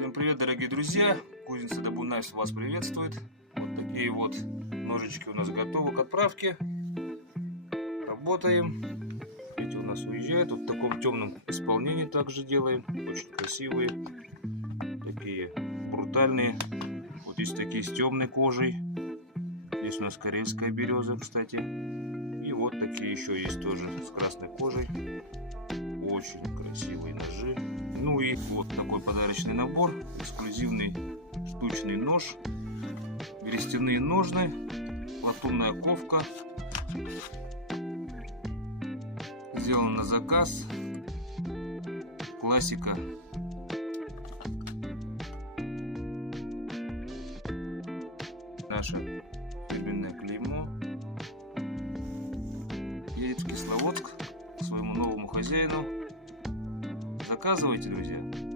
Всем привет, дорогие друзья! Кузница Dabunnives вас приветствует. Вот такие вот ножички у нас готовы к отправке. Работаем. Эти у нас уезжают. Вот в таком темном исполнении также делаем. Очень красивые. Такие брутальные. Вот есть такие с темной кожей. Здесь у нас карельская береза, кстати. И вот такие еще есть тоже с красной кожей. Очень красивые ножи. Ну и вот такой подарочный набор. Эксклюзивный штучный нож. Берестяные ножны. Латунная ковка. Сделан на заказ. Классика. Наше фирменное клеймо. Едет в Кисловодск к своему новому хозяину. Заказывайте, друзья.